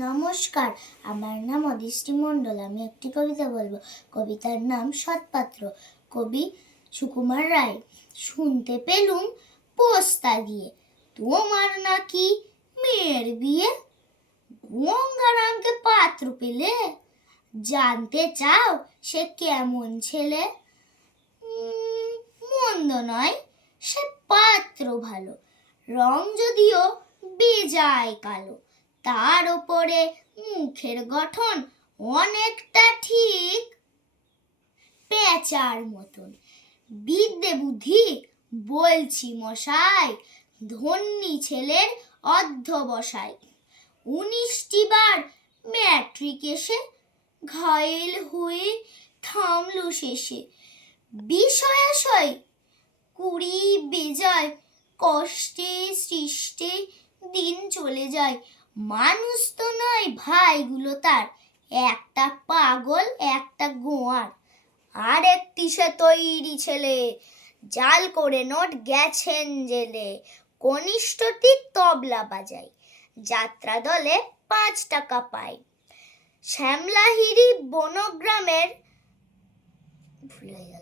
নমস্কার, আমার নাম অদিষ্টি মণ্ডল। আমি একটি কবিতা বলবো। কবিতার নাম সৎপাত্র। কবি সুকুমার রায়। শুনতে পেলুম পোস্তা দিয়ে তোমার নাকি মেয়ের বিয়ে। গঙ্গারামকে পাত্র পেলে, জানতে চাও সে কেমন ছেলে? মন্দ নয়, সে পাত্র ভালো, রং যদিও বেজায় কালো। তার ওপরে মুখের গঠন অনেকটা ঠিক পেঁচার মতন। বিদ্যে বুদ্ধি বলছি মশাই, ধন্যী ছেলের অধ্যবসায়। 19টি বার ম্যাট্রিক এসে ঘায়েল হয়ে থামলো শেষে। বিষয়াশয় 20 বেজায়, কষ্টে সৃষ্টে দিন চলে যায়। মানুষ তো নয় ভাইগুলো তার, একটা পাগল একটা গোয়ার। আর একটি সে তৈরি ছেলে, জাল করে নোট গেছেন জেলে। কনিষ্ঠটি তবলা বাজায়, যাত্রা দলে 5 টাকা পায়। শ্যামলাহিরি বনগ্রামের ভুলে গেল